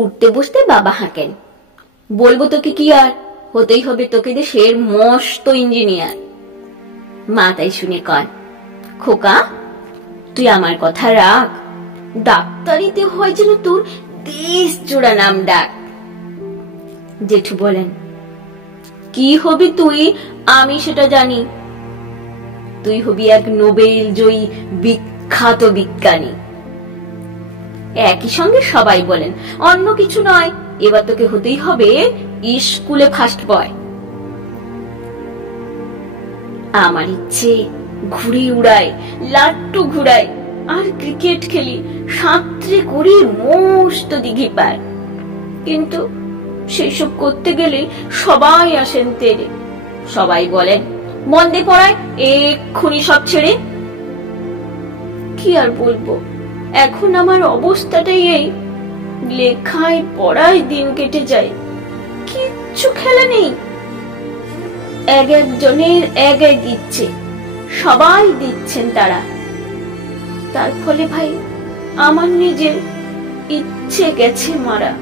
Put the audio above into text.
উঠতে বসতে বাবা হাঁকেন, বলবো তোকে কি আর, হতেই হবে তোকে দেশের মস্ত ইঞ্জিনিয়ার। মা তাই শুনে কয়, খোকা তুই আমার কথা রাখ, ডাক্তারিতে হয় যেন তোর দেশ জোড়া নাম ডাক। জেঠু বলেন, কি হবি তুই আমি সেটা জানি, তুই হবি এক নোবেল জয়ী বিখ্যাত বিজ্ঞানী। একই সঙ্গে সবাই বলেন, অন্য কিছু নয়, এবার তোকে হতেই হবে স্কুলে ফার্স্ট বয়। আমার ইচ্ছে ঘুড়ি উড়াই, লাট্টু ঘুরাই, আর ক্রিকেট খেলি, সাঁতরে করি মস্ত দিঘি পার। কিন্তু সেসব করতে গেলে সবাই আসেন তেরে, সবাই বলেন মন্দে পড়ায় এক্ষুনি সব ছেড়ে। কি আর বলবো, এখন আমার অবস্থাটাই এই, লেখায় পড়ায় দিন কেটে যায়, কিচ্ছু খেলা নেই। এক একজনের এক এক ইচ্ছে, সবাই দিচ্ছেন তারা, তার ফলে ভাই আমার নিজের ইচ্ছে গেছে মারা।